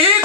1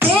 2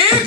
1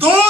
2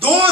2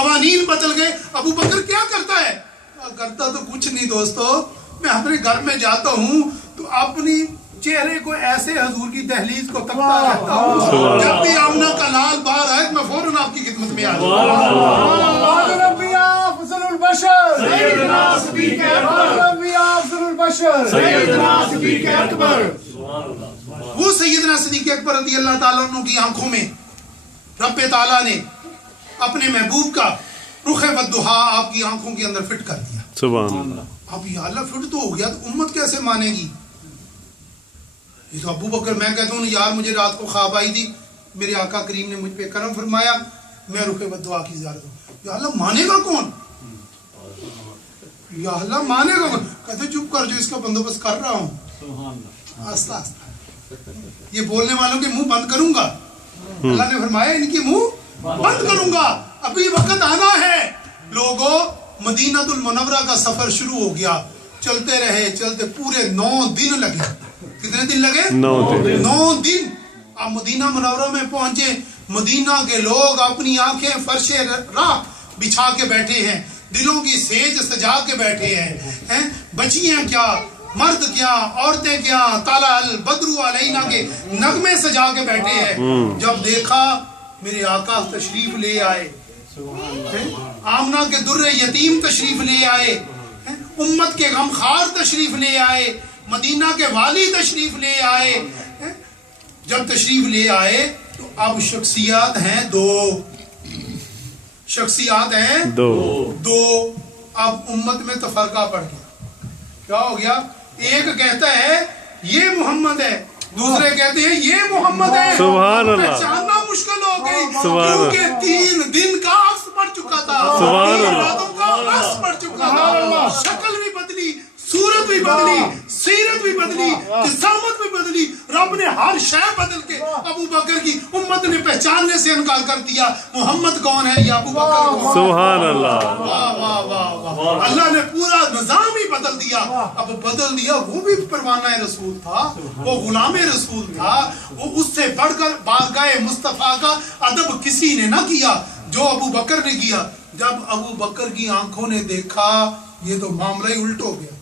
قوانین بدل گئے. ابو بکر کیا کرتا ہے؟ کرتا تو کچھ نہیں دوستو. میں اپنے گھر میں جاتا ہوں تو اپنی چہرے کو ایسے حضور کی دہلیز کو تکتا رہتا ہوں. جب بھی آمنہ کا لال باہر آئے میں فوراً آپ کی خدمت میں آ جاؤں. وہ سیدنا صدیق اکبر رضی اللہ تعالیٰ عنہ کی آنکھوں میں رب تعالیٰ نے اپنے محبوب کا رخ والضحا آپ کی آنکھوں کے اندر فٹ کر دیا. سبحان اللہ. اب یا اللہ فٹ تو ہو گیا تو امت کیسے مانے گی؟ یہ تو ابو بکر، میں کہتا ہوں یار مجھے رات کو خواب آئی تھی، میرے آقا کریم نے مجھ پہ کرم فرمایا، میں رخ والضحا کی زیارت ہوں. یا اللہ مانے گا کون؟ یا اللہ مانے گا کون؟ کہتے چپ کر، جو اس کا بندوبست کر رہا ہوں. آہستہ آہستہ یہ بولنے والوں کے منہ بند کروں گا. اللہ نے فرمایا ان کے منہ بند کروں گا. ابھی وقت آنا ہے. لوگوں مدینہ المنورہ کا سفر شروع ہو گیا. چلتے رہے چلتے پورے 9 دن لگے. کتنے دن لگے؟ 9 دن. آپ مدینہ منورہ میں پہنچے. مدینہ کے لوگ اپنی آنکھیں فرش راہ بچھا کے بیٹھے ہیں، دلوں کی سیج سجا کے بیٹھے ہیں. بچیاں کیا، مرد کیا، عورتیں کیا، طلع البدر علینا کے نغمے سجا کے بیٹھے ہیں. جب دیکھا میرے آقا تشریف لے آئے، آمنہ کے در یتیم تشریف لے آئے، امت کے غمخوار تشریف لے آئے، مدینہ کے والی تشریف لے آئے. جب تشریف لے آئے تو اب شخصیات ہیں 2. شخصیات ہیں 2. اب امت میں تفرقہ پڑ گیا. کیا ہو گیا؟ ایک کہتا ہے یہ محمد ہے، دوسرے کہتے ہیں یہ محمد ہے. سبحان اللہ. پہچاننا مشکل ہو گئی کیونکہ 3 دن کا عکس پڑ چکا تھا، 3 راتوں کا عکس پڑ چکا تھا. شکل بھی بدلی، صورت بھی بدلی، سیرت بھی بدلی، جسامت بھی بدلی. رب نے ہر شے بدل کے ابو بکر کی امت نے پہچاننے سے انکار کر دیا. محمد کون ہے؟ یہ ابو بکر کون ہے؟ سبحان اللہ. واہ واہ واہ واہ. اللہ نے پورا نظام ہی بدل دیا. اب بدل دیا. وہ بھی پروانہ رسول تھا، وہ غلام رسول تھا، وہ اس سے بڑھ کر بارگاہ مصطفیٰ کا ادب کسی نے نہ کیا جو ابو بکر نے کیا. جب ابو بکر کی آنکھوں نے دیکھا یہ تو معاملہ ہی الٹ ہو گیا،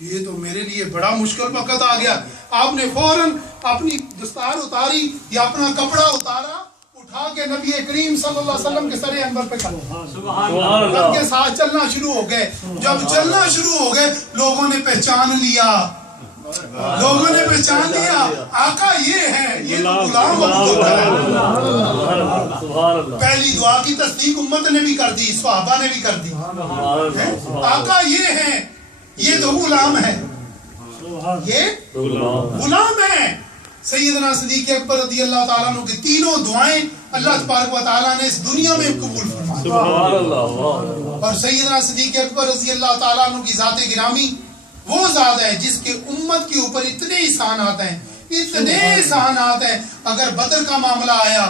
یہ تو میرے لیے بڑا مشکل وقت آ گیا. آپ نے فوراً اپنی دستار اتاری یا اپنا کپڑا اتارا، اٹھا کے نبی کریم صلی اللہ علیہ وسلم کے سر انور پہ کھڑا کے ساتھ چلنا شروع ہو گئے. جب چلنا شروع ہو گئے لوگوں نے پہچان لیا، لوگوں نے پہچان لیا آقا یہ ہے، یہ غلام ابو بکر ہے. پہلی دعا کی تصدیق امت نے بھی کر دی، صحابہ نے بھی کر دی. آقا یہ ہے، یہ تو غلام ہے، یہ غلام ہے. سیدنا صدیق اکبر رضی اللہ تعالیٰ عنہ کی 3 دعائیں اللہ تبارک و تعالیٰ نے اس دنیا میں قبول فرمائی. اور سیدنا صدیق اکبر رضی اللہ تعالیٰ عنہ کی ذات گرامی وہ ذات ہے جس کے امت کے اوپر اتنے احسانات ہیں، اتنے احسانات ہیں. اگر بدر کا معاملہ آیا،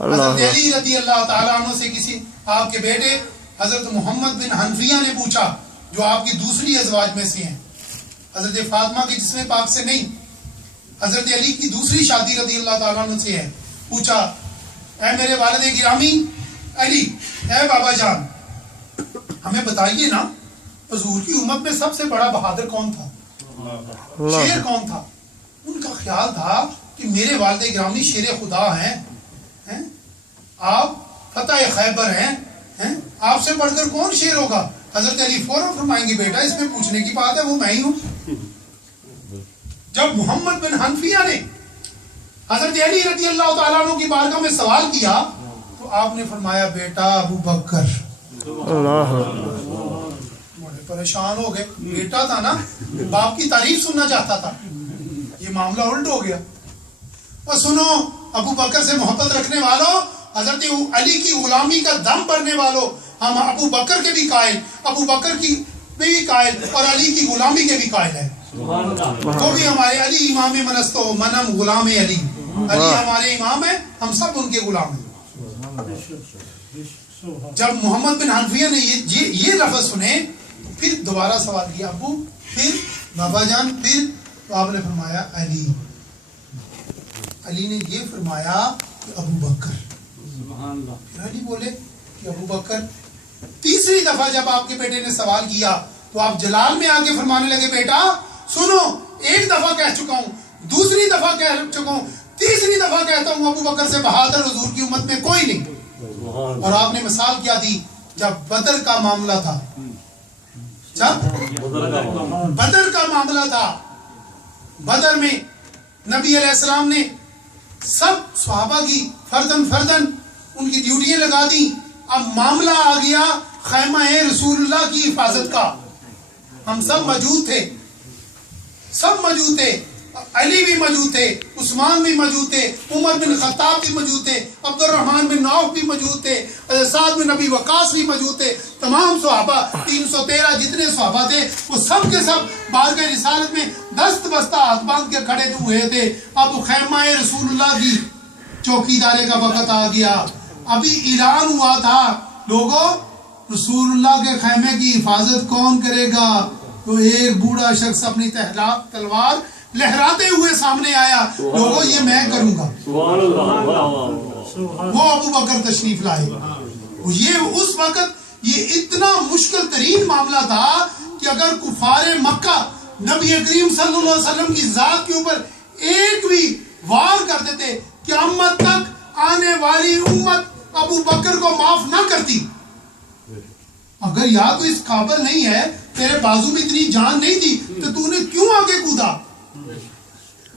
حضرت علی رضی اللہ تعالیٰ عنہ سے کسی آپ کے بیٹے حضرت محمد بن حنفیہ نے پوچھا، جو آپ کی دوسری ازواج میں سے ہیں، حضرت فاطمہ کی جسم پاک سے نہیں، حضرت علی کی دوسری شادی رضی اللہ تعالیٰ عنہ سے ہے. پوچھا اے میرے والد گرامی علی، اے بابا جان، ہمیں بتائیے نا حضور کی امت میں سب سے بڑا بہادر کون تھا، شیر کون تھا؟ ان کا خیال تھا کہ میرے والد گرامی شیر خدا ہیں، آپ فتح خیبر ہیں، آپ سے بڑھ کر کون شیر ہوگا؟ حضرت علی فوراً فرمائیں گے بیٹا اس میں پوچھنے کی بات ہے، وہ میں ہی ہوں. جب محمد بن حنفیہ نے حضرت علی رضی اللہ تعالیٰ عنہ کی بارگاہ میں سوال کیا تو آپ نے فرمایا بیٹا ابو بکر. بڑے پریشان ہو گئے، بیٹا تھا نا، باپ کی تعریف سننا چاہتا تھا. یہ معاملہ الٹ ہو گیا. اور سنو ابو بکر سے محبت رکھنے والوں، حضرت علی کی غلامی کا دم بھرنے والوں، ہم ابو بکر کے بھی قائل، ابو بکر کی بھی قائل اور علی کی غلامی کے بھی قائل ہیں. تو بھی ہمارے علی امام منستو منم غلام علی، علی ہمارے امام ہیں، ہم سب ان کے غلام ہیں. جب محمد بن حنفیہ نے یہ لفظ سنے تو پھر دوبارہ سوال کیا، ابو پھر بابا جان پھر؟ تو آپ نے فرمایا علی. علی نے یہ فرمایا کہ ابو بکر. پھر علی بولے کہ ابو بکر، تیسری دفعہ جب آپ کے بیٹے نے سوال کیا تو آپ جلال میں آ کے فرمانے لگے بیٹا سنو، ایک دفعہ کہہ چکا ہوں، دوسری دفعہ کہہ چکا ہوں، تیسری دفعہ کہتا ہوں ابو بکر سے بہادر حضور کی امت میں کوئی نہیں. اور آپ نے مثال کیا دی جب بدر کا معاملہ تھا، جب بدر کا معاملہ تھا، بدر میں نبی علیہ السلام نے سب صحابہ کی فردن ان کی ڈیوٹیاں لگا دی. اب معاملہ آ گیا خیمہ رسول اللہ کی حفاظت کا. ہم سب موجود تھے، علی بھی موجود تھے، عثمان بھی موجود تھے، عمر بن خطاب بھی موجود تھے، عبد الرحمن بن عوف بھی موجود تھے، سعد بن ابی وقاص بھی موجود تھے. تمام صحابہ 313 جتنے صحابہ تھے وہ سب کے سب بارگاہ رسالت میں دست بستہ ہاتھ باندھ کے کھڑے ہوئے تھے. اب خیمہ رسول اللہ کی چوکیداری کا وقت آ گیا. ابھی اعلان ہوا تھا لوگوں رسول اللہ کے خیمے کی حفاظت کون کرے گا؟ تو ایک بوڑھا شخص اپنی تلوار لہراتے ہوئے سامنے آیا، لوگوں یہ میں کروں گا. وہ ابو بکر تشریف لائے. یہ اس وقت یہ اتنا مشکل ترین معاملہ تھا کہ اگر کفار مکہ نبی کریم صلی اللہ علیہ وسلم کی ذات کے اوپر ایک بھی وار کر دیتے، قیامت تک آنے والی امت ابو بکر کو معاف نہ کرتی. اگر یا تو اس قابل نہیں ہے، تیرے بازو میں اتنی جان نہیں تھی تو تو نے کیوں آگے کودا؟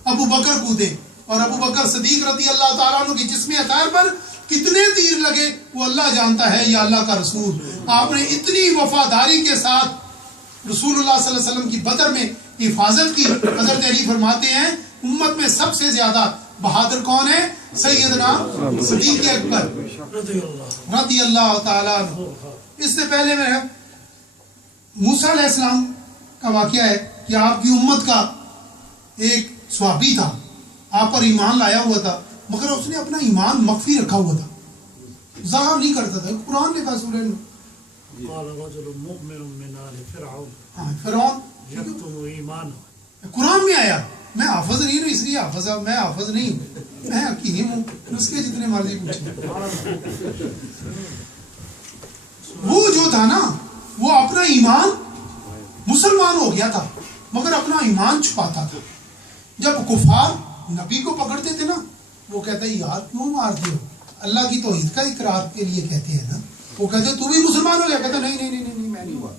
ابو بکر کودے، اور ابو بکر صدیق رضی اللہ تعالیٰ عنہ کی جسم اطہر پر کتنے تیر لگے وہ اللہ جانتا ہے یا اللہ کا رسول. آپ نے اتنی وفاداری کے ساتھ رسول اللہ صلی اللہ علیہ وسلم کی بدر میں حفاظت کی. حضرت علی فرماتے ہیں امت میں سب سے زیادہ بہادر کون ہے؟ سیدنا صدیق اکبر رضی اللہ تعالیٰ عنہ. اس سے پہلے میں موسیٰ علیہ السلام کا واقعہ ہے کہ آپ کی امت کا ایک صحابی تھا، آپ پر ایمان لایا ہوا تھا، مگر اس نے اپنا ایمان مخفی رکھا ہوا تھا، ظاہر نہیں کرتا تھا. قرآن نے کہا سورہ فرعون قرآن میں آیا. میں حافظ نہیں ہوں اس لیے میں حافظ نہیں ہوں، میں حکیم ہوں، اس کے جتنے مرضی پوچھیں. وہ جو تھا نا وہ اپنا ایمان مسلمان ہو گیا تھا مگر اپنا ایمان چھپاتا تھا. جب کفار نبی کو پکڑتے تھے نا وہ کہتے ہیں یار کیوں مارتے ہو؟ اللہ کی توحید کا اقرار کے لیے کہتے ہیں نا. وہ کہتے ہیں تو بھی مسلمان ہو گیا؟ کہتا نہیں میں نہیں ہوا.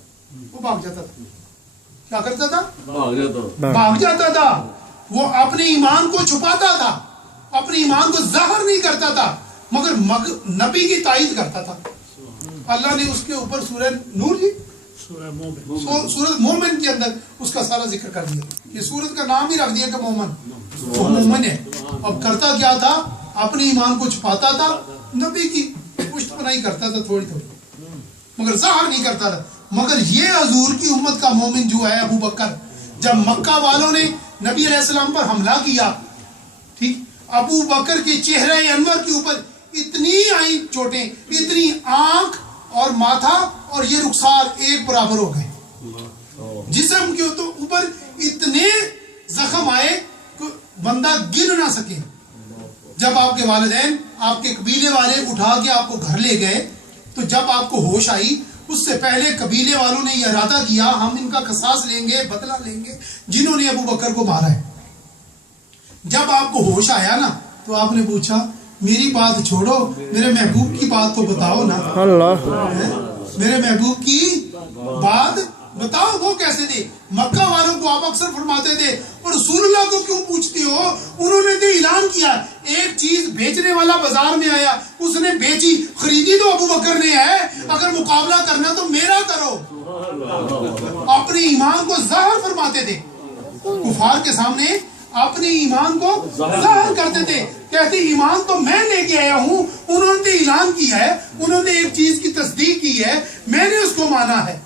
وہ بھاگ جاتا تھا. کیا کرتا تھا؟ بھاگ جاتا تھا. وہ اپنے ایمان کو چھپاتا تھا، اپنے ایمان کو ظاہر نہیں کرتا تھا مگر نبی کی تائید کرتا تھا. اللہ نے اس کے اوپر سورہ نور سورۃ مومن کے اندر اس کا سارا ذکر کر دیا. یہ سورت کا نام ہی رکھ دیا کہ مومن، وہ مومن ہے. اب کرتا کیا تھا؟ اپنے ایمان کو چھپاتا تھا، نبی کی پشت پناہی کرتا تھا تھوڑی مگر ظاہر نہیں کرتا تھا. مگر یہ حضور کی امت کا مومن جو ہے ابو بکر، جب مکہ والوں نے نبی علیہ السلام پر حملہ کیا، ٹھیک، ابو بکر کے چہرے انور کے اوپر اتنی آئی چوٹیں، اتنی آنکھ اور ماتھا اور یہ رخسار ایک برابر ہو گئے. جسم کے اوپر اتنے زخم آئے کہ بندہ گن نہ سکے. جب آپ کے والدین آپ کے قبیلے والے اٹھا کے آپ کو گھر لے گئے تو جب آپ کو ہوش آئی اس سے پہلے قبیلے والوں نے یہ ارادہ کیا ہم ان کا قصاص لیں گے، بدلہ لیں گے جنہوں نے ابو بکر کو مارا ہے. جب آپ کو ہوش آیا نا تو آپ نے پوچھا میری بات چھوڑو، میرے محبوب کی بات تو بتاؤ نا. میرے محبوب کی بات بتاؤ وہ کیسے تھے. مکہ والوں کو آپ اکثر فرماتے تھے اور رسول اللہ کو کیوں پوچھتے ہو؟ انہوں نے تو اعلان کیا ایک چیز بیچنے والا بازار میں آیا اس نے بیچی، خریدی تو ابو بکر نے ہے، اگر مقابلہ کرنا تو میرا کرو. اپنے ایمان کو ظاہر فرماتے تھے، کفار کے سامنے اپنے ایمان کو ظاہر کرتے تھے، کہتے ایمان تو میں لے کے آیا ہوں، انہوں نے اعلان کیا ہے، انہوں نے ایک چیز کی تصدیق کی ہے، میں نے اس کو مانا ہے،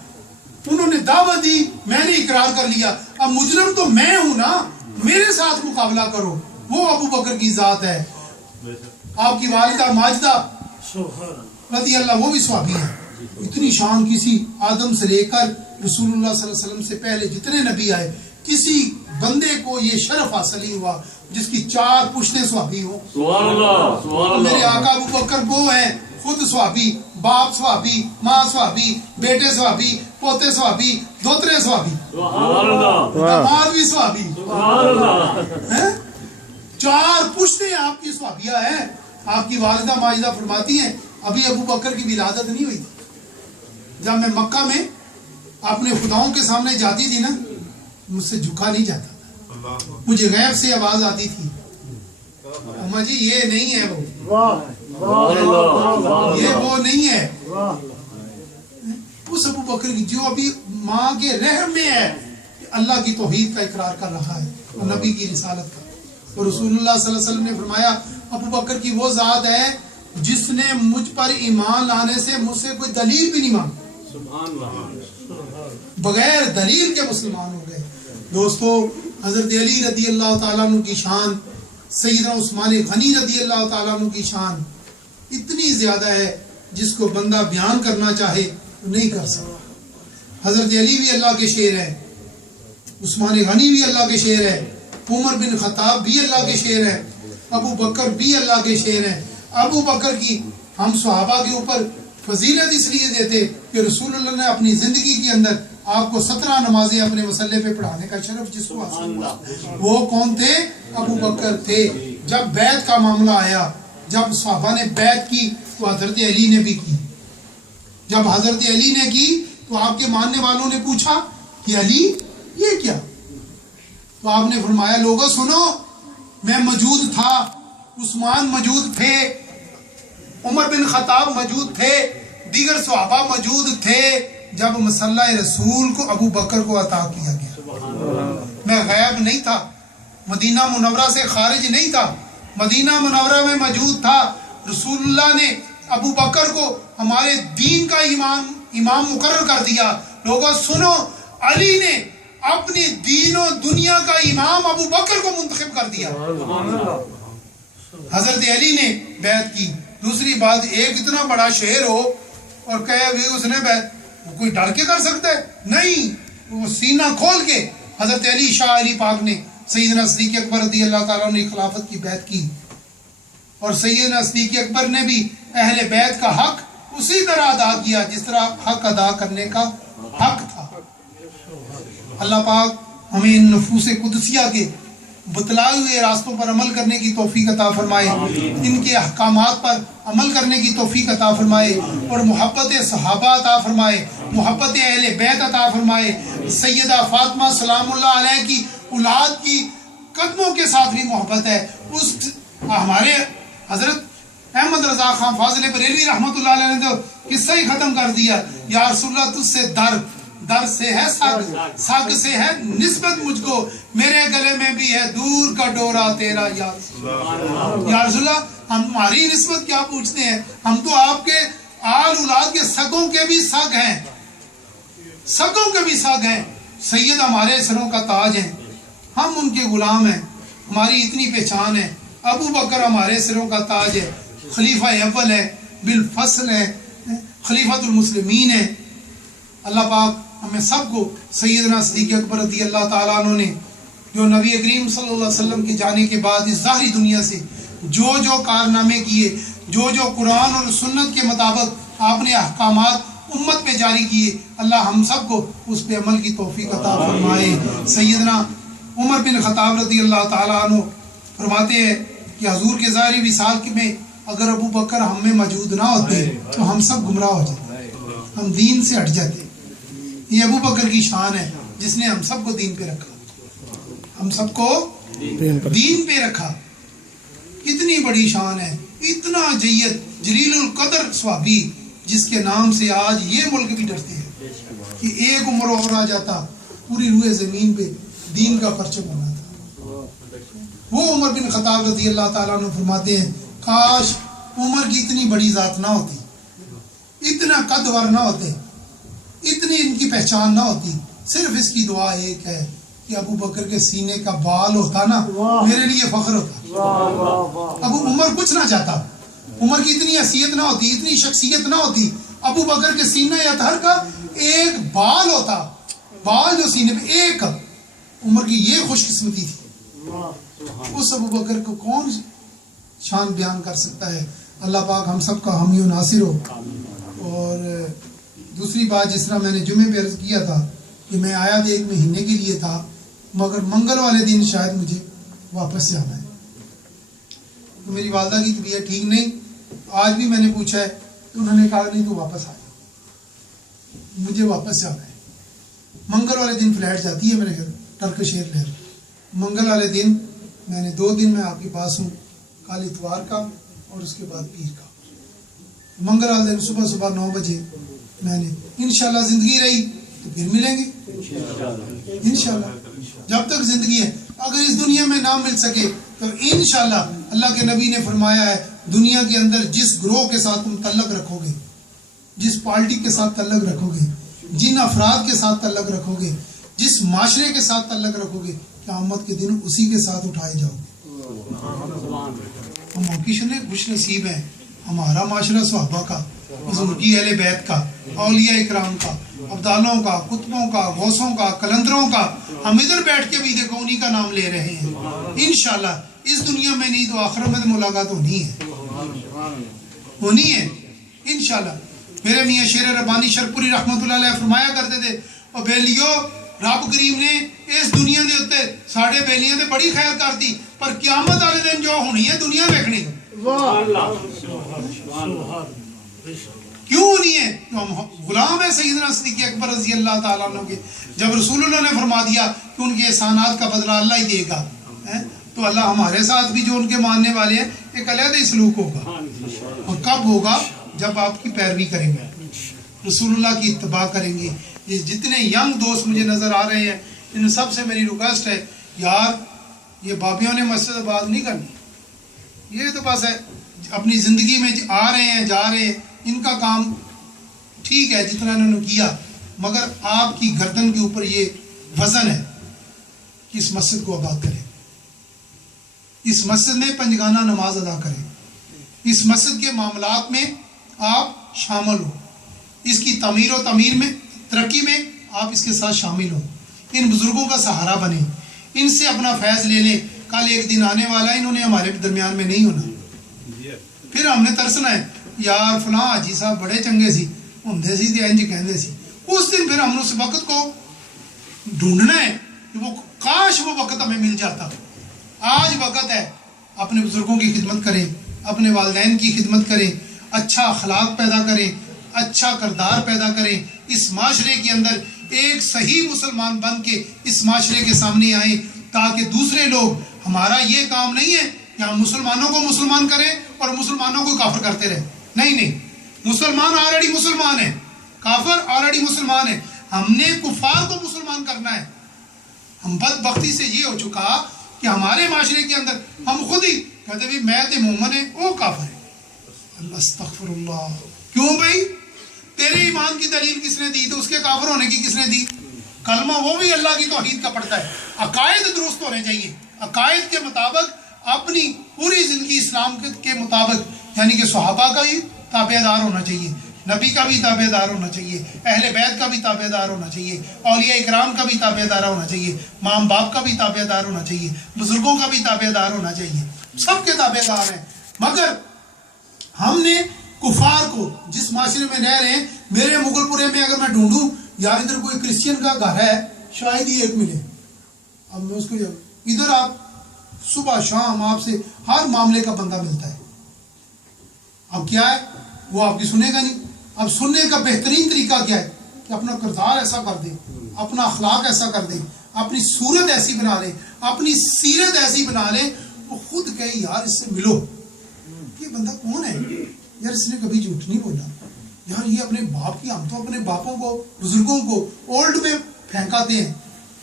انہوں نے دعوت دی، میں نے اقرار کر لیا، اب مجرم تو میں ہوں نا، میرے ساتھ مقابلہ کرو. وہ ابو بکر کی ذات ہے. آپ کی والدہ ماجدہ رضی اللہ وہ بھی صحابی ہیں. اتنی شان کسی آدم سے لے کر رسول اللہ صلی اللہ علیہ وسلم سے پہلے جتنے نبی آئے کسی بندے کو یہ شرف حاصل ہی ہوا جس کی 4 پشتیں صحابی ہوں. سبحان اللہ سبحان اللہ. میرے آقا ابو بکر وہ ہیں خود صحابی، باپ صحابی، ماں صحابی، بیٹے صحابی، پوتے صحابی، دوترے صحابی، سبحان اللہ داماد بھی صحابی. سبحان اللہ. 4 پشتیں آپ کی صحابیہ ہیں. آپ کی والدہ ماجدہ فرماتی ہیں ابھی ابو بکر کی ولادت نہیں ہوئی تھی. جب میں مکہ میں اپنے خداؤں کے سامنے جاتی تھی نا، مجھ سے جھکا نہیں جاتا تھا. مجھے غیب سے آواز آتی تھی اما جی یہ نہیں ہے یہ وہ نہیں ہے. اس ابو بکر کی جو ابھی ماں کے رحم میں ہے اللہ کی توحید کا اقرار کر رہا ہے اور نبی کی رسالت کا. اور رسول اللہ صلی اللہ علیہ وسلم نے فرمایا ابو بکر کی وہ ذات ہے جس نے مجھ پر ایمان لانے سے مجھ سے کوئی دلیل بھی نہیں مانگی. سبحان اللہ. بغیر دلیل کے مسلمان ہو گئے. دوستو حضرت علی رضی اللہ تعالیٰ عنہ کی شان، سیدنا عثمان غنی رضی اللہ تعالیٰ عنہ کی شان اتنی زیادہ ہے جس کو بندہ بیان کرنا چاہے تو نہیں کر سکتا. حضرت علی بھی اللہ کے شیر ہے، عثمان غنی بھی اللہ کے شیر ہے، عمر بن خطاب بھی اللہ کے شیر ہے، ابو بکر بھی اللہ کے شیر ہیں. ابو بکر کی ہم صحابہ کے اوپر فضیلت اس لیے دیتے کہ رسول اللہ نے اپنی زندگی کے اندر آپ کو 17 نمازیں اپنے مسلح پہ پڑھانے کا شرف جس کو حاصل ہوا. وہ کون تھے؟ ابو بکر تھے. جب بیعت کا معاملہ آیا، جب صحابہ نے بیعت کی تو حضرت علی نے بھی کی. جب حضرت علی نے کی تو آپ کے ماننے والوں نے پوچھا کہ علی یہ کیا؟ تو آپ نے فرمایا لوگوں سنو، میں موجود تھا، عثمان موجود تھے، عمر بن خطاب موجود تھے، دیگر صحابہ موجود تھے جب مسلح رسول کو ابو بکر کو عطا کیا گیا. میں غائب نہیں تھا، مدینہ منورہ سے خارج نہیں تھا، مدینہ منورہ میں موجود تھا. رسول اللہ نے ابو بکر کو ہمارے دین کا امام مقرر کر دیا. لوگوں سنو، علی نے اپنی دین و دنیا کا امام ابو بکر کو منتخب کر دیا. حضرت علی نے بیعت کی. دوسری بات، ایک اتنا بڑا شہر ہو اور کہے بھی اس نے بیعت، کوئی ڈر کے کر سکتا ہے؟ نہیں، وہ سینہ کھول کے حضرت علی شاہ علی پاک نے سیدنا صدیق اکبر رضی اللہ تعالیٰ نے خلافت کی بیعت کی. اور سیدنا صدیق اکبر نے بھی اہل بیعت کا حق اسی طرح ادا کیا جس طرح حق ادا کرنے کا حق تھا. اللہ پاک ہمیں ان نفوس قدسیہ کے بتلائے ہوئے راستوں پر عمل کرنے کی توفیق عطا فرمائے، ان کے احکامات پر عمل کرنے کی توفیق عطا فرمائے اور محبت صحابہ عطا فرمائے، محبت اہل بیت عطا فرمائے. سیدہ فاطمہ سلام اللہ علیہ کی اولاد کی قدموں کے ساتھ بھی محبت ہے. اس ہمارے حضرت احمد رضا خان فاضل بریلوی رحمۃ اللہ علیہ نے تو قصہ ہی ختم کر دیا. یا رسول اللہ تجھ سے در سے ہے سگ سے ہے نسبت مجھ کو، میرے گلے میں بھی ہے دور کا ڈورا تیرا. یا رسول اللہ ہماری نسبت کیا پوچھتے ہیں؟ ہم تو آپ کے آل اولاد کے سگوں کے بھی سگ ہیں، سگوں کے بھی سگ ہیں. سید ہمارے سروں کا تاج ہیں، ہم ان کے غلام ہیں، ہماری اتنی پہچان ہے. ابو بکر ہمارے سروں کا تاج ہے، خلیفہ اول ہے، بالفصل ہے، خلیفۃ المسلمین ہے. اللہ پاک ہمیں سب کو سیدنا صدیق اکبر رضی اللہ تعالیٰ عنہ نے جو نبی کریم صلی اللہ علیہ وسلم کے جانے کے بعد اس ظاہری دنیا سے جو کارنامے کیے، جو قرآن اور سنت کے مطابق آپ نے احکامات امت پہ جاری کیے، اللہ ہم سب کو اس پہ عمل کی توفیق عطا فرمائے. سیدنا عمر بن خطاب رضی اللہ تعالیٰ عنہ فرماتے ہیں کہ حضور کے ظاہری وصال میں اگر ابو بکر ہم میں موجود نہ ہوتے تو ہم سب گمراہ ہو جاتے، ہم دین سے ہٹ جاتے. یہ ابو بکر کی شان ہے جس نے ہم سب کو دین پہ رکھا، ہم سب کو دین پہ رکھا. کتنی بڑی شان ہے، اتنا جلیل القدر صحابی جس کے نام سے آج یہ ملک بھی ڈرتے ہیں کہ ایک عمر اور آ جاتا پوری روئے زمین پہ دین کا پرچم ہونا تھا. وہ عمر بن خطاب رضی اللہ تعالیٰ عنہ فرماتے ہیں کاش عمر کی اتنی بڑی ذات نہ ہوتی، اتنا قدور نہ ہوتے، اتنی ان کی پہچان نہ ہوتی. صرف اس کی دعا ایک ہے کہ ابو بکر کے سینے کا بال ہوتا نا میرے لیے فخر ہوتا. ابو عمر کچھ نہ چاہتا، عمر کی اتنی حیثیت نہ ہوتی، اتنی شخصیت نہ ہوتی، ابو بکر کے سینہ اطہر کا ایک بال ہوتا، بال جو سینے پہ ایک عمر کی یہ خوش قسمتی تھی. اس ابو بکر کو کون شان بیان کر سکتا ہے. اللہ پاک ہم سب کا حامی و ناصر ہو. اور دوسری بات جس طرح میں نے جمعے پہ عرض کیا تھا کہ میں آیا تھا 1 مہینے کے لیے تھا, مگر منگل والے دن شاید مجھے واپس سے آنا ہے. تو میری والدہ کی طبیعت ٹھیک نہیں, آج بھی میں نے پوچھا ہے تو انہوں نے کہا نہیں تو واپس آ جاؤ, مجھے واپس سے آنا ہے. منگل والے دن فلائٹ جاتی ہے میرے گھر ٹرکش ایئر لائن. منگل والے دن میں نے 2 دن میں آپ کے پاس ہوں, کل اتوار کا اور اس کے بعد پیر کا. منگل والے دن صبح 9 بجے میں نے انشاءاللہ زندگی رہی تو پھر ملیں گے انشاءاللہ. جب تک زندگی ہے, اگر اس دنیا میں نہ مل سکے تو انشاءاللہ اللہ کے نبی نے فرمایا ہے دنیا کے اندر جس گروہ کے ساتھ تم تعلق رکھو گے, جس پارٹی کے ساتھ تعلق رکھو گے, جن افراد کے ساتھ تعلق رکھو گے, جس معاشرے کے ساتھ تعلق رکھو گے, قیامت کے دن اسی کے ساتھ اٹھائے جاؤ گے. ہم کتنے خوش نصیب ہیں, ہمارا معاشرہ صحابہ کا, حضور کی اہل بیت کا, اولیاء اکرام کا, ابدالوں کا, قطبوں کا, غوثوں کا, کلندروں کا. ہم ادھر بیٹھ کے بھی دیکھو انہی کا نام لے رہے ہیں. انشاءاللہ اس دنیا میں نہیں تو آخرت میں ملاقات ہونی ہے انشاءاللہ. میرے میاں شیر ربانی شرپوری رحمت اللہ علیہ فرمایا کرتے تھے, اور بیلیو رب کریم نے اس دنیا دے اتنے ساڑھے بیلیاں دے بڑی خیر کر دی, پر قیامت والے دن جو ہونی ہے دنیا دیکھنی. کیوں نہیں ہے؟ ہم غلام ہیں سیدنا صدیق اکبر رضی اللہ تعالیٰ عنہ کے. جب رسول اللہ نے فرما دیا کہ ان کے احسانات کا بدلہ اللہ ہی دے گا, تو اللہ ہمارے ساتھ بھی جو ان کے ماننے والے ہیں ایک علیحدہ سلوک ہوگا. اور کب ہوگا؟ جب آپ کی پیروی کریں گے, رسول اللہ کی اتباع کریں گے. یہ جتنے ینگ دوست مجھے نظر آ رہے ہیں ان سب سے میری ریکویسٹ ہے, یار یہ بابیوں نے مسجد آباد نہیں کرنی, یہ تو بس ہے اپنی زندگی میں آ رہے ہیں جا رہے ہیں, ان کا کام ٹھیک ہے جتنا انہوں نے کیا, مگر آپ کی گردن کے اوپر یہ وزن ہے کہ اس مسجد کو آباد کریں, اس مسجد میں پنجگانہ نماز ادا کریں, اس مسجد کے معاملات میں آپ شامل ہو, اس کی تعمیر و تعمیر میں ترقی میں آپ اس کے ساتھ شامل ہوں, ان بزرگوں کا سہارا بنیں, ان سے اپنا فیض لے لیں. کل ایک دن آنے والا ہے, انہوں نے ہمارے درمیان میں نہیں ہونا, پھر ہم نے ترسنا ہے یار فلاں حاجی صاحب بڑے چنگے سی ہوندے سی تے انج کہندے سی. اس دن پھر ہم نے اس وقت کو ڈھونڈنا ہے کہ وہ کاش وہ وقت ہمیں مل جاتا. آج وقت ہے اپنے بزرگوں کی خدمت کریں, اپنے والدین کی خدمت کریں, اچھا اخلاق پیدا کریں, اچھا کردار پیدا کریں, اس معاشرے کے اندر ایک صحیح مسلمان بن کے اس معاشرے کے سامنے آئیں, تاکہ دوسرے لوگ, ہمارا یہ کام نہیں ہے کہ ہم مسلمانوں کو مسلمان کریں اور مسلمانوں کو کافر کرتے رہیں. نہیں, مسلمان آلریڈی مسلمان ہے, کافر آلریڈی مسلمان ہے, ہم نے کفار کو مسلمان کرنا ہے. ہم بدبختی سے یہ ہو چکا کہ ہمارے معاشرے کے اندر ہم خود ہی کہتے بھی میں تے مومن ہے وہ کافر ہے. اللہ استغفر اللہ. کیوں بھائی؟ تیرے ایمان کی دلیل کس نے دی تو اس کے کافر ہونے کی کس نے دی؟ کلمہ وہ بھی اللہ کی توحید کا پڑھتا ہے. عقائد درست ہونے چاہیے, عقائد کے مطابق اپنی پوری زندگی اسلام کے مطابق, یعنی کہ صحابہ کا بھی تابع دار ہونا چاہیے, نبی کا بھی تابع دار ہونا چاہیے, اہل بیت کا بھی تابع دار ہونا چاہیے, اولیاء اکرام کا بھی تابع دار ہونا چاہیے, ماں باپ کا بھی تابع دار ہونا چاہیے, بزرگوں کا بھی تابع دار ہونا چاہیے. سب کے تابع دار ہیں. مگر ہم نے کفار کو جس معاشرے میں رہ رہے ہیں, میرے مغل پورے میں اگر میں ڈھونڈوں یار ادھر کوئی کرسچین کا گھر ہے شاید ہی ایک ملے, اب میں اس کو ادھر آپ صبح شام آپ سے ہر معاملے کا بندہ ملتا ہے. اب کیا ہے وہ آپ کی سنے گا نہیں. اب سننے کا بہترین طریقہ کیا ہے کہ اپنا کردار ایسا کر دیں, اپنا اخلاق ایسا کر دیں, اپنی صورت ایسی بنا لیں, اپنی سیرت ایسی بنا لیں, وہ خود کہے یار اس سے ملو, یہ بندہ کون ہے یار, اس نے کبھی جھوٹ نہیں بولا یار, یہ اپنے باپ کی, ہم تو اپنے باپوں کو بزرگوں کو اولڈ میں پھینکاتے ہیں,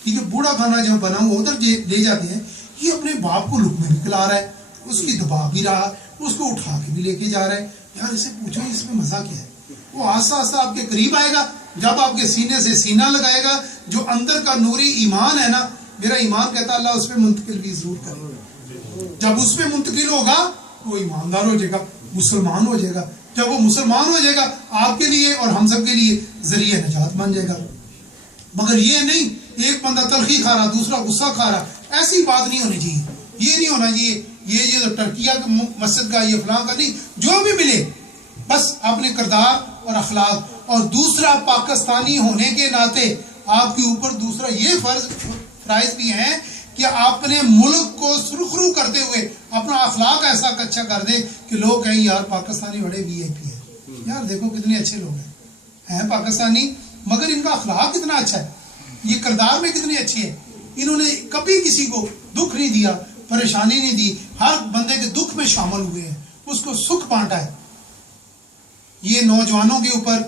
ٹھیک ہے, بوڑھا کھانا جب بنا ہوا ادھر لے جاتے ہیں, یہ اپنے باپ کو لک میں نکلا رہا ہے, اس کی دبا بھی رہا, اس کو اٹھا کے بھی لے کے جا رہا ہے. یار اسے پوچھو اس میں مزہ کیا ہے؟ وہ آہستہ آہستہ آپ کے قریب آئے گا, جب آپ کے سینے سے سینہ لگائے گا, جو اندر کا نوری ایمان ہے نا, میرا ایمان کہتا اللہ اس پہ منتقل بھی ضرور کرے. جب اس پہ منتقل ہوگا وہ ایماندار ہو جائے گا, مسلمان ہو جائے گا. جب وہ مسلمان ہو جائے گا آپ کے لیے اور ہم سب کے لیے ذریعہ نجات بن جائے گا. مگر یہ نہیں ایک بندہ تلخی کھا رہا دوسرا غصہ کھا رہا، ایسی بات نہیں ہونی چاہیے. یہ نہیں ہونا چاہیے یہ جو ٹرکیہ کا مسجد کا یہ فلاں کا نہیں، جو بھی ملے بس اپنے کردار اور اخلاق. اور دوسرا پاکستانی ہونے کے ناطے آپ کے اوپر دوسرا یہ فرائض بھی ہیں کہ آپ اپنے ملک کو سرخرو کرتے ہوئے اپنا اخلاق ایسا اچھا کر دیں کہ لوگ کہیں یار پاکستانی بڑے وی آئی پی ہیں، یار دیکھو کتنے اچھے لوگ ہیں پاکستانی، مگر ان کا اخلاق کتنا اچھا ہے، یہ کردار میں کتنے اچھے ہیں، انہوں نے کبھی کسی کو دکھ نہیں دیا، پریشانی نہیں دی، ہر بندے کے دکھ میں شامل ہوئے ہیں، اس کو سکھ بانٹا ہے. یہ نوجوانوں کے اوپر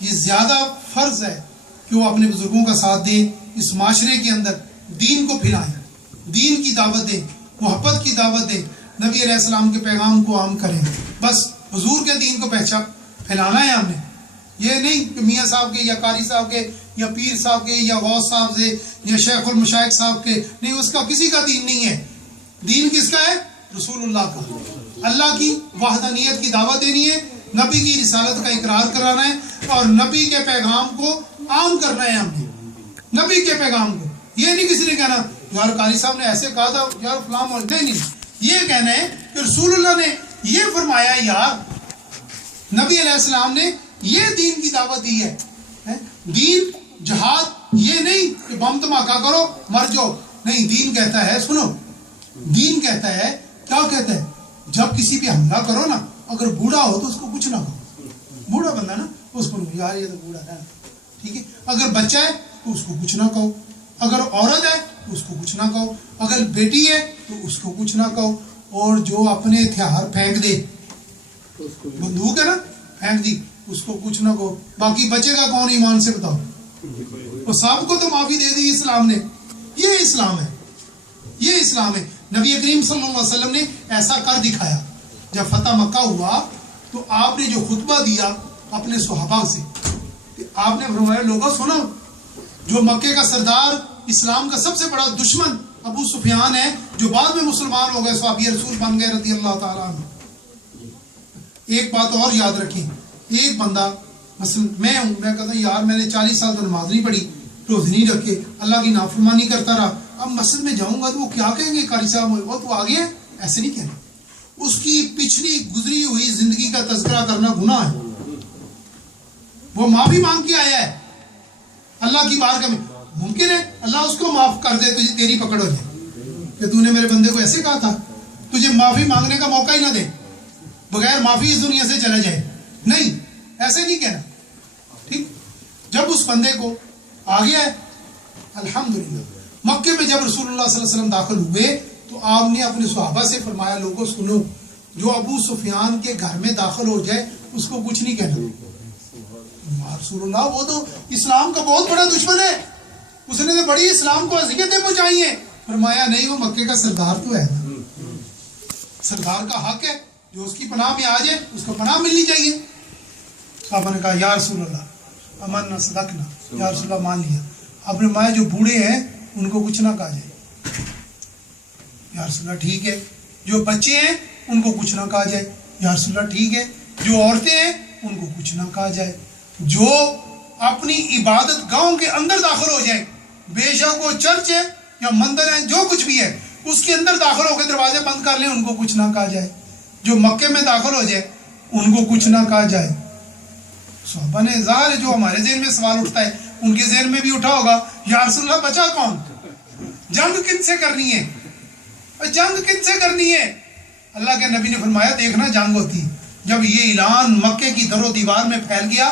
یہ زیادہ فرض ہے کہ وہ اپنے بزرگوں کا ساتھ دیں، اس معاشرے کے اندر دین کو پھیلائیں، دین کی دعوت دیں، محبت کی دعوت دیں، نبی علیہ السلام کے پیغام کو عام کریں. بس حضور کے دین کو پھیلانا ہے ہم نے، یہ نہیں کہ میاں صاحب کے یا قاری صاحب کے یا پیر صاحب کے یا غوث صاحب سے یا شیخ المشائخ صاحب کے، نہیں، اس کا کسی کا دین نہیں ہے. دین کس کا ہے؟ رسول اللہ کا. اللہ کی وحدانیت کی دعوت دینی ہے، نبی کی رسالت کا اقرار کرانا ہے اور نبی کے پیغام کو عام کرنا ہے. ہم نے نبی کے پیغام کو، یہ نہیں کسی نے کہنا یار قاری صاحب نے ایسے کہا تھا یار فلاں، نہیں، یہ کہنا ہے کہ رسول اللہ نے یہ فرمایا ہے، یار نبی علیہ السلام نے یہ دین کی دعوت دی ہے. دین جہاد یہ نہیں کہ بم دھماکہ کرو مر جاؤ، نہیں، دین کہتا ہے، سنو، دین کہتا ہے، کیا کہتا ہے، جب کسی پہ حملہ کرو نا، اگر بوڑھا ہو تو اس کو کچھ نہ کہو، بوڑھا بندہ نا اس کو یار یہ تو بوڑھا ہے، ٹھیک ہے، اگر بچہ ہے تو اس کو کچھ نہ کہو، اگر عورت ہے تو اس کو کچھ نہ کہو، اگر بیٹی ہے تو اس کو کچھ نہ کہو، اور جو اپنے ہتھیار پھینک دے، بندوق ہے نا پھینک دی، اس کو کچھ نہ کہو. باقی بچے گا کون ایمان سے بتاؤ؟ اور سب کو تو معافی دے دی اسلام نے. یہ اسلام ہے، یہ اسلام ہے. نبی کریم صلی اللہ علیہ وسلم نے ایسا کر دکھایا. جب فتح مکہ ہوا تو آپ نے جو خطبہ دیا اپنے صحابہ سے، آپ نے فرمایا لوگوں سنو، جو مکے کا سردار، اسلام کا سب سے بڑا دشمن ابو سفیان ہے، جو بعد میں مسلمان ہو گئے، صحابی رسول بن گئے رضی اللہ تعالیٰ عنہ. ایک بات اور یاد رکھیں، ایک بندہ مثلا میں ہوں، میں کہتا ہوں یار میں نے 40 سال تو نماز نہیں پڑھی، روزے نہیں رکھے، اللہ کی نافرمانی کرتا رہا، اب مسجد میں جاؤں گا تو وہ کیا کہیں گے، قاری صاحب وہ تو آ گیا، ایسے نہیں کہنا. اس کی پچھلی گزری ہوئی زندگی کا تذکرہ کرنا گناہ ہے. وہ معافی مانگ کے آیا ہے اللہ کی بارگاہ میں، ممکن ہے اللہ اس کو معاف کر دے، تجھے تیری پکڑ ہو جائے کہ تو نے میرے بندے کو ایسے کہا تھا، تجھے معافی مانگنے کا موقع ہی نہ دے، بغیر معافی اس دنیا سے چلا جائے. نہیں، ایسے نہیں کہنا. ٹھیک، جب اس بندے کو آ گیا ہے الحمدللہ. مکے میں جب رسول اللہ صلی اللہ علیہ وسلم داخل ہوئے تو آپ نے اپنے صحابہ سے فرمایا لوگوں سنو، جو ابو سفیان کے گھر میں داخل ہو جائے اس کو کچھ نہیں کہنا. رسول اللہ وہ تو اسلام کا بہت بڑا دشمن ہے، اس نے تو بڑی اسلام کو اذیتیں پہنچائی ہیں. فرمایا نہیں، وہ مکے کا سردار تو ہے، سردار کا حق ہے جو اس کی پناہ میں آ جائے اس کو پناہ ملنی چاہیے. صحابہ نے کہا یا رسول اللہ امنا صدقنا، یا رسول اللہ مان لیا. آپ نے فرمایا جو بوڑھے ہیں ان کو کچھ نہ کہا جائے. یا رسول اللہ ٹھیک ہے. جو بچے ہیں ان کو کچھ نہ کہا جائے. یا رسول اللہ ٹھیک ہے. جو عورتیں ہیں ان کو کچھ نہ کہا جائے. جو اپنی عبادت گاہوں کے اندر داخل ہو جائیں، بے شک وہ چرچ ہے یا مندر ہے، جو کچھ بھی ہے اس کے اندر داخل ہو کے دروازے بند کر لیں، ان کو کچھ نہ کہا جائے. جو مکے میں داخل ہو جائے ان کو کچھ نہ کہا جائے. صحابہ نے ظاہر ہے جو ہمارے ذہن میں سوال اٹھتا ہے ان کے ذہن میں بھی اٹھا ہوگا، یا رسول اللہ بچا کون، جنگ کن سے کرنی ہے، جنگ کن سے کرنی ہے. اللہ کے نبی نے فرمایا دیکھنا جنگ ہوتی. جب یہ اعلان مکے کی در و دیوار میں پھیل گیا،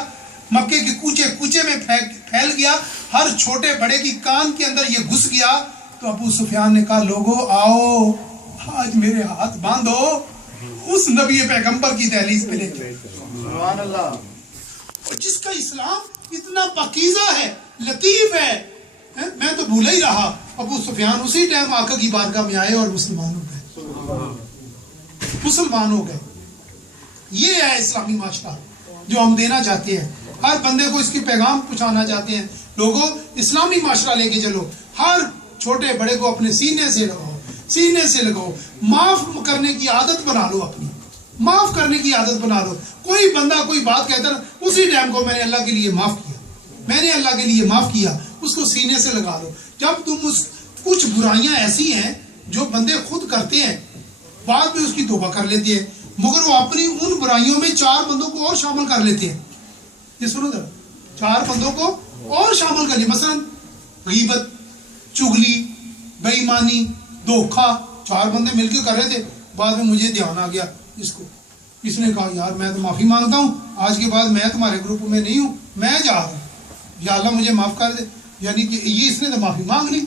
مکے کے کوچے کوچے میں پھیل گیا، ہر چھوٹے بڑے کی کان کے اندر یہ گھس گیا، تو ابو سفیان نے کہا لوگوں آؤ آج میرے ہاتھ باندھو، اس نبی پیغمبر کی دہلیز پہ لے کے. سبحان اللہ. جس کا اسلام اتنا پاکیزہ ہے، لطیف ہے، میں تو بھولا ہی رہا. ابو سفیان اسی ٹائم آقا کی بارگاہ میں آئے اور مسلمان ہو گئے، مسلمان ہو گئے. یہ ہے اسلامی معاشرہ جو ہم دینا چاہتے ہیں. ہر بندے کو اس کی پیغام پہنچانا چاہتے ہیں. لوگوں اسلامی معاشرہ لے کے چلو، ہر چھوٹے بڑے کو اپنے سینے سے لگاؤ، سینے سے لگاؤ. معاف کرنے کی عادت بنا لو، اپنی معاف کرنے کی عادت بنا لو. کوئی بندہ کوئی بات کہتا نا، اسی ٹائم کو میں نے اللہ کے لیے معاف کیا، میں نے اللہ کے لیے معاف کیا، اس کو سینے سے لگا دو. جب تم کچھ برائیاں ایسی ہیں جو بندے خود کرتے ہیں, بعد میں اس کی توبہ کر لیتے ہیں, مگر وہ اپنی ان برائیوں میں 4 بندوں کو اور شامل کر لیتے ہیں. یہ سنو ذرا, 4 بندوں کو اور شامل کر لیا. مثلا غیبت, چغلی, بے ایمانی, دھوکہ, 4 بندے مل کے کر رہے تھے. بعد میں مجھے دھیان آ گیا اس نے کہا یار میں تو معافی مانگتا ہوں, آج کے بعد میں تمہارے گروپ میں نہیں ہوں, میں جا رہا ہوں, یا اللہ مجھے معاف کر دے. یعنی کہ یہ اس نے تو معافی مانگ لی,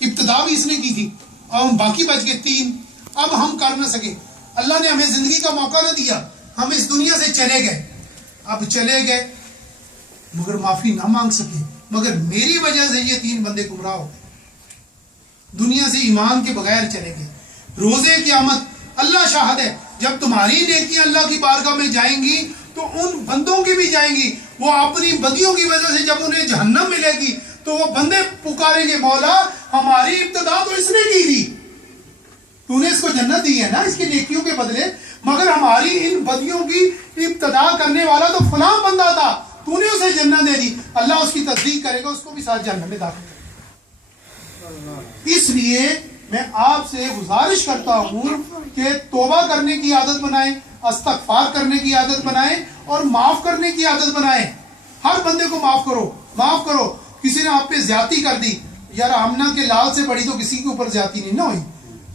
ابتدا بھی اس نے کی تھی. اب ہم باقی بچ گئے 3. اب ہم کر نہ سکے, اللہ نے ہمیں زندگی کا موقع نہ دیا, ہم اس دنیا سے چلے گئے. اب چلے گئے مگر معافی نہ مانگ سکے, مگر میری وجہ سے یہ 3 بندے گمراہ ہو گئے, دنیا سے ایمان کے بغیر چلے گئے. روزے قیامت اللہ شاہد ہے, جب تمہاری نیکیاں اللہ کی بارگاہ میں جائیں گی تو ان بندوں کی بھی جائیں گی. وہ اپنی بدیوں کی وجہ سے جب انہیں جہنم ملے گی تو وہ بندے پکاریں گے مولا ہماری ابتدا تو اس نے کی تھی, تو نے اس کو جنت دی ہے نا اس کی نیکیوں کے بدلے, مگر ہماری ان بدیوں کی ابتدا کرنے والا تو فلاں بندہ تھا, تو نے اسے جنت دے دی. اللہ اس کی تصدیق کرے گا, اس کو بھی ساتھ جنت میں داخل کرے گا. اس لیے میں آپ سے گزارش کرتا ہوں کہ توبہ کرنے کی عادت بنائیں, استغفار کرنے کی عادت بنائیں, اور معاف کرنے کی عادت بنائیں. ہر بندے کو معاف کرو, معاف کرو. کسی نے آپ پہ زیادتی کر دی, یار آمنہ کے لال سے بڑی تو کسی کے اوپر زیادتی نہیں نہ ہوئی.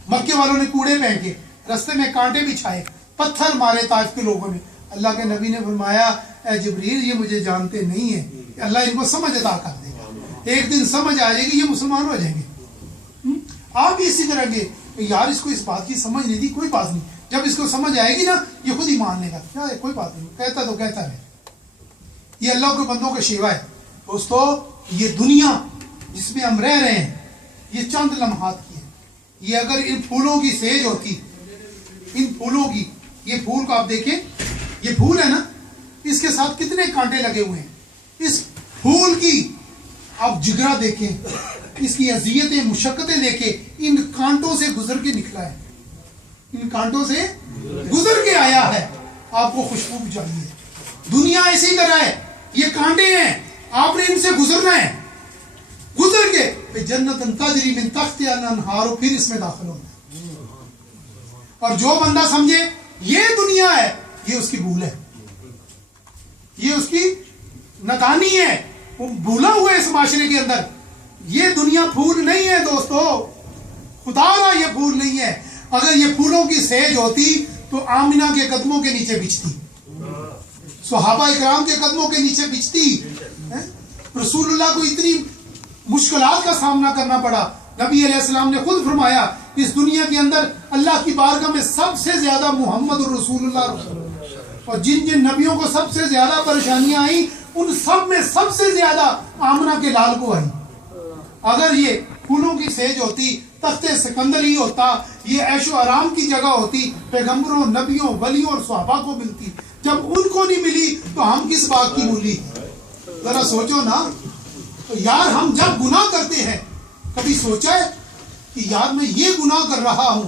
مکے والوں نے کوڑے پھینکے, رستے میں کانٹے بچھائے, پتھر مارے طائف کے لوگوں نے. اللہ کے نبی نے فرمایا اے جبریل یہ مجھے جانتے نہیں ہیں, اللہ ان کو سمجھ عطا کر دے گا, ایک دن سمجھ آ جائے گی, یہ مسلمان ہو جائیں گے. آپ بھی اسی طرح کے یار اس کو اس بات کی سمجھ نہیں تھی, کوئی بات نہیں, جب اس کو سمجھ آئے گی نا یہ خود ہی مان لے گا, کیا ہے کوئی بات نہیں, کہتا تو کہتا ہے. یہ اللہ کے بندوں کا شیوا ہے. دوستو یہ دنیا جس میں ہم رہ رہے ہیں یہ چند لمحات کی ہے. یہ اگر ان پھولوں کی سیج ہوتی, ان پھولوں کی, یہ پھول کو آپ دیکھیں, یہ پھول ہے نا, اس کے ساتھ کتنے کانٹے لگے ہوئے ہیں. اس پھول کی آپ جگرا دیکھیں, اس کی اذیتیں مشقتیں دیکھیں, ان کانٹوں سے گزر کے نکلا ہے, ان کانٹوں سے گزر کے آیا ہے, آپ کو خوشبو بھی چاہیے. دنیا اسی طرح ہے, یہ کانٹے ہیں, آپ نے ان سے گزرنا ہے, گزر کے جنت تجری من تحتہا الانہار, پھر اس میں داخل ہونا. اور جو بندہ سمجھے یہ دنیا ہے, یہ اس کی بھول ہے, یہ اس کی نادانی ہے, وہ بھولا ہوا ہے اس معاشرے کے اندر. یہ دنیا پھول نہیں ہے دوستو, خدا را یہ پھول نہیں ہے. اگر یہ پھولوں کی سیج ہوتی تو آمنہ کے قدموں کے نیچے بچتی, صحابہ اکرام کے قدموں کے نیچے بچتی. رسول اللہ کو اتنی مشکلات کا سامنا کرنا پڑا. نبی علیہ السلام نے خود فرمایا اس دنیا کے اندر اللہ کی بارگاہ میں سب سے زیادہ محمد رسول اللہ, اور جن جن نبیوں کو سب سے زیادہ پریشانیاں آئیں ان سب میں سب سے زیادہ آمنہ کے لال کو آئی. اگر یہ پھولوں کی سیج ہوتی, تخت سکندر ہی ہوتا, یہ عیش و آرام کی جگہ ہوتی, پیغمبروں, نبیوں, ولیوں اور صحابہ کو ملتی. جب ان کو نہیں ملی تو ہم کس بات کی مولی. ذرا سوچو نا. تو یار ہم جب گناہ کرتے ہیں کبھی سوچا ہے کہ یار میں یہ گناہ کر رہا ہوں